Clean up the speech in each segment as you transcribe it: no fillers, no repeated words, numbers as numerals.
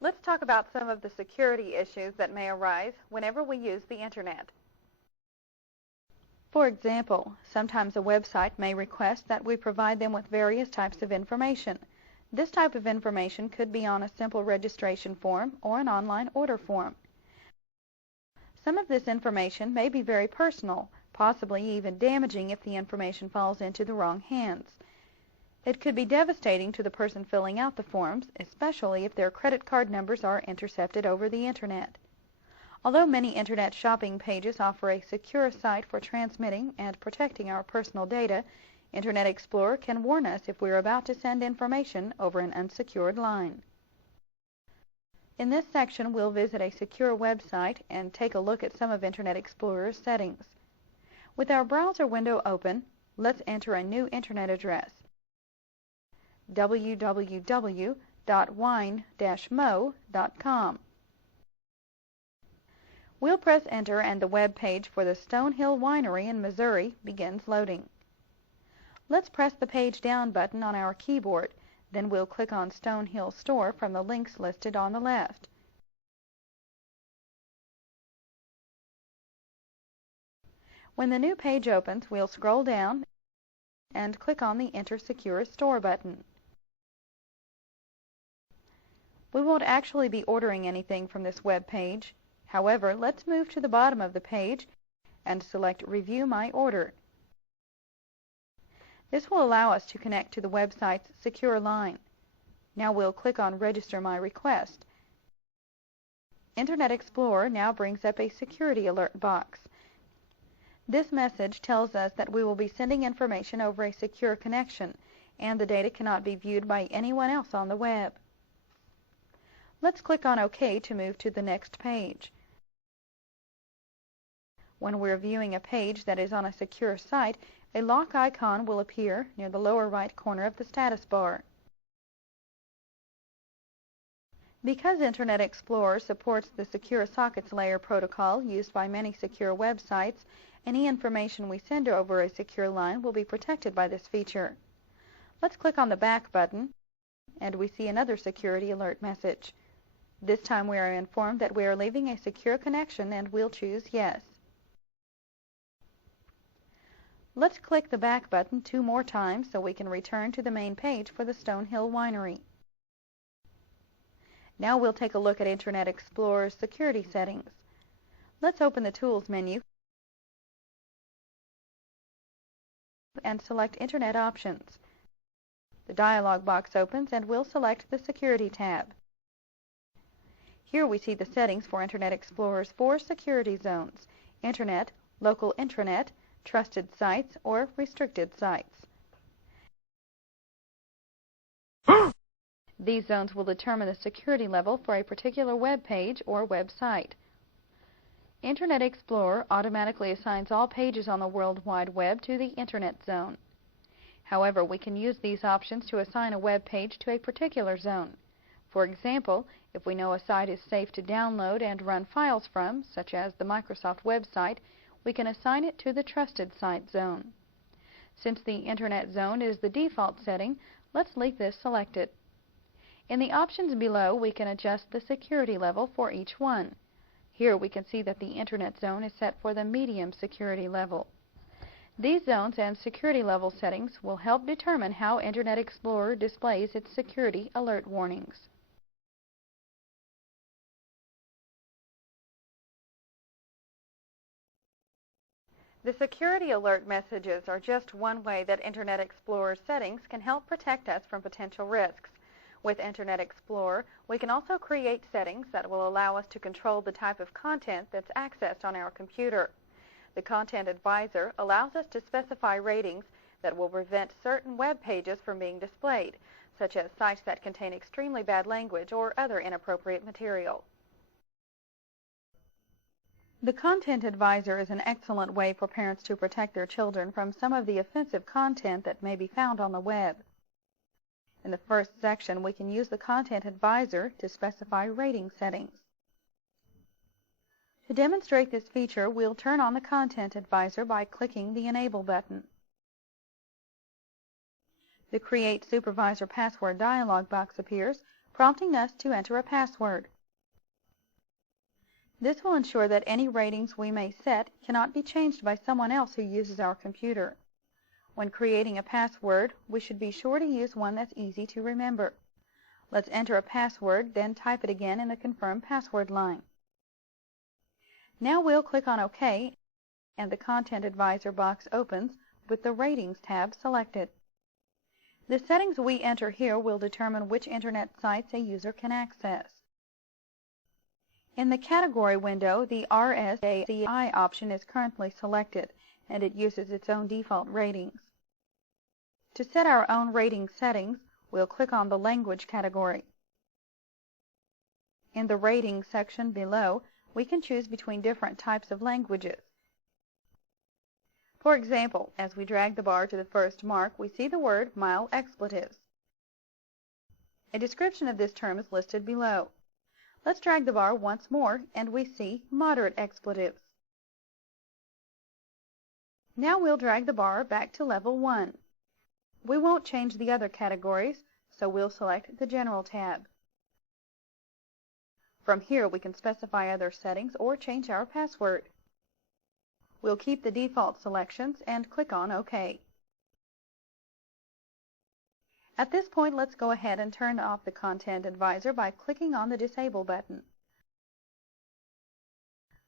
Let's talk about some of the security issues that may arise whenever we use the Internet. For example, sometimes a website may request that we provide them with various types of information. This type of information could be on a simple registration form or an online order form. Some of this information may be very personal, possibly even damaging if the information falls into the wrong hands. It could be devastating to the person filling out the forms, especially if their credit card numbers are intercepted over the Internet. Although many Internet shopping pages offer a secure site for transmitting and protecting our personal data, Internet Explorer can warn us if we are about to send information over an unsecured line. In this section, we'll visit a secure website and take a look at some of Internet Explorer's settings. With our browser window open, let's enter a new Internet address, www.wine-mo.com. We'll press Enter and the web page for the Stonehill Winery in Missouri begins loading. Let's press the Page Down button on our keyboard, then we'll click on Stonehill Store from the links listed on the left. When the new page opens, we'll scroll down and click on the Enter Secure Store button. We won't actually be ordering anything from this web page. However, let's move to the bottom of the page and select Review My Order. This will allow us to connect to the website's secure line. Now we'll click on Register My Request. Internet Explorer now brings up a security alert box. This message tells us that we will be sending information over a secure connection, and the data cannot be viewed by anyone else on the web. Let's click on OK to move to the next page. When we're viewing a page that is on a secure site, a lock icon will appear near the lower right corner of the status bar. Because Internet Explorer supports the Secure Sockets Layer protocol used by many secure websites, any information we send over a secure line will be protected by this feature. Let's click on the Back button, and we see another security alert message. This time we are informed that we are leaving a secure connection, and we'll choose Yes. Let's click the Back button 2 more times so we can return to the main page for the Stonehill Winery. Now we'll take a look at Internet Explorer's security settings. Let's open the Tools menu and select Internet Options. The dialog box opens and we'll select the Security tab. Here we see the settings for Internet Explorer's 4 security zones: Internet, Local Intranet, Trusted Sites, or Restricted Sites. These zones will determine the security level for a particular web page or website. Internet Explorer automatically assigns all pages on the World Wide Web to the Internet zone. However, we can use these options to assign a web page to a particular zone. For example, if we know a site is safe to download and run files from, such as the Microsoft website, we can assign it to the Trusted Site zone. Since the Internet zone is the default setting, let's leave this selected. In the options below, we can adjust the security level for each one. Here we can see that the Internet zone is set for the medium security level. These zones and security level settings will help determine how Internet Explorer displays its security alert warnings. The security alert messages are just one way that Internet Explorer's settings can help protect us from potential risks. With Internet Explorer, we can also create settings that will allow us to control the type of content that's accessed on our computer. The Content Advisor allows us to specify ratings that will prevent certain web pages from being displayed, such as sites that contain extremely bad language or other inappropriate material. The Content Advisor is an excellent way for parents to protect their children from some of the offensive content that may be found on the web. In the first section, we can use the Content Advisor to specify rating settings. To demonstrate this feature, we'll turn on the Content Advisor by clicking the Enable button. The Create Supervisor Password dialog box appears. prompting us to enter a password. This will ensure that any ratings we may set cannot be changed by someone else who uses our computer. When creating a password, we should be sure to use one that's easy to remember. Let's enter a password, then type it again in the Confirm Password line. Now we'll click on OK, and the Content Advisor box opens with the Ratings tab selected. The settings we enter here will determine which Internet sites a user can access. In the Category window, the RSACI option is currently selected, and it uses its own default ratings. To set our own rating settings, we'll click on the Language category. In the Ratings section below, we can choose between different types of languages. For example, as we drag the bar to the first mark, we see the word mild expletives. A description of this term is listed below. Let's drag the bar once more, and we see moderate expletives. Now we'll drag the bar back to level 1. We won't change the other categories, so we'll select the General tab. From here, we can specify other settings or change our password. We'll keep the default selections and click on OK. At this point, let's go ahead and turn off the Content Advisor by clicking on the Disable button.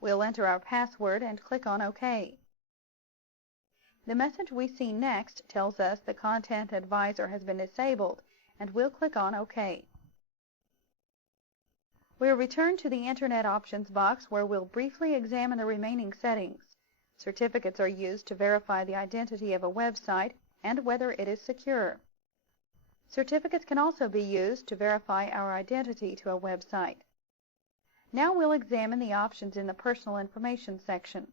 We'll enter our password and click on OK. The message we see next tells us the Content Advisor has been disabled, and we'll click on OK. We'll return to the Internet Options box where we'll briefly examine the remaining settings. Certificates are used to verify the identity of a website and whether it is secure. Certificates can also be used to verify our identity to a website. Now we'll examine the options in the Personal Information section.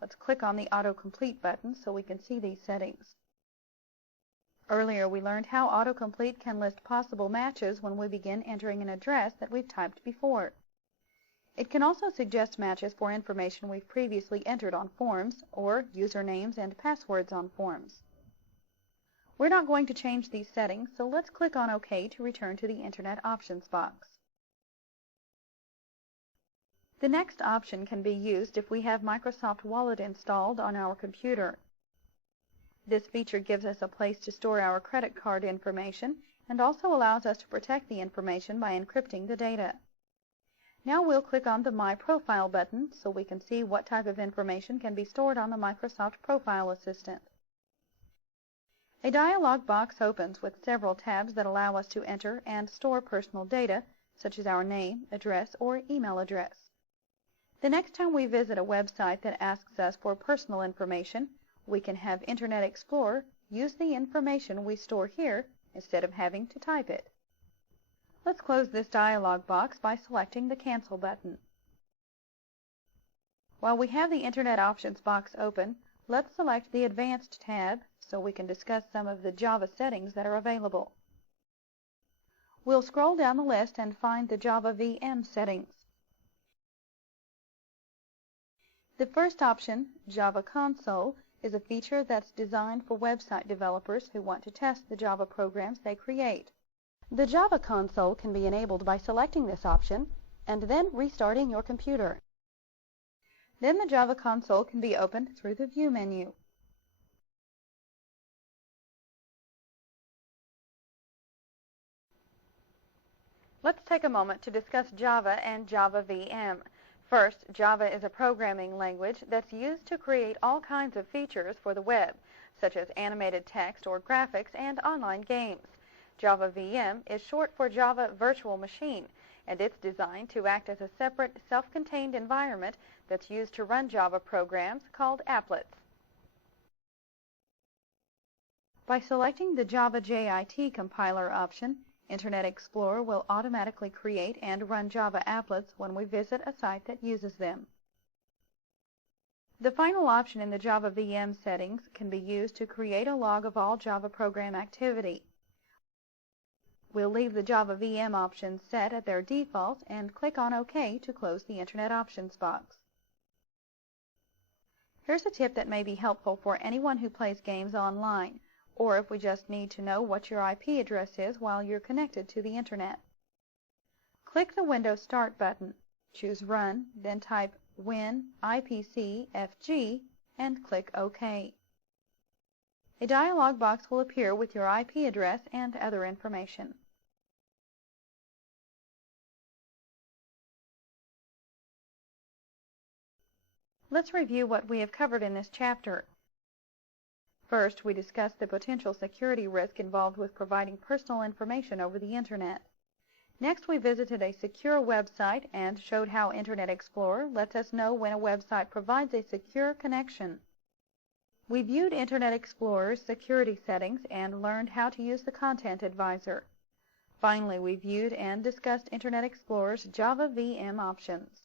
Let's click on the Autocomplete button so we can see these settings. Earlier we learned how Autocomplete can list possible matches when we begin entering an address that we've typed before. It can also suggest matches for information we've previously entered on forms or usernames and passwords on forms. We're not going to change these settings, so let's click on OK to return to the Internet Options box. The next option can be used if we have Microsoft Wallet installed on our computer. This feature gives us a place to store our credit card information and also allows us to protect the information by encrypting the data. Now we'll click on the My Profile button so we can see what type of information can be stored on the Microsoft Profile Assistant. A dialog box opens with several tabs that allow us to enter and store personal data, such as our name, address, or email address. The next time we visit a website that asks us for personal information, we can have Internet Explorer use the information we store here instead of having to type it. Let's close this dialog box by selecting the Cancel button. While we have the Internet Options box open, let's select the Advanced tab so we can discuss some of the Java settings that are available. We'll scroll down the list and find the Java VM settings. The first option, Java Console, is a feature that's designed for website developers who want to test the Java programs they create. The Java Console can be enabled by selecting this option and then restarting your computer. Then the Java Console can be opened through the View menu. Let's take a moment to discuss Java and Java VM. First, Java is a programming language that's used to create all kinds of features for the web, such as animated text or graphics and online games. Java VM is short for Java Virtual Machine, and it's designed to act as a separate, self-contained environment that's used to run Java programs called applets. By selecting the Java JIT compiler option, Internet Explorer will automatically create and run Java applets when we visit a site that uses them. The final option in the Java VM settings can be used to create a log of all Java program activity. We'll leave the Java VM options set at their default and click on OK to close the Internet Options box. Here's a tip that may be helpful for anyone who plays games online, or if we just need to know what your IP address is while you're connected to the Internet. Click the Windows Start button. Choose Run, then type WinIPCFG and click OK. A dialog box will appear with your IP address and other information. Let's review what we have covered in this chapter. First, we discussed the potential security risk involved with providing personal information over the Internet. Next, we visited a secure website and showed how Internet Explorer lets us know when a website provides a secure connection. We viewed Internet Explorer's security settings and learned how to use the Content Advisor. Finally, we viewed and discussed Internet Explorer's Java VM options.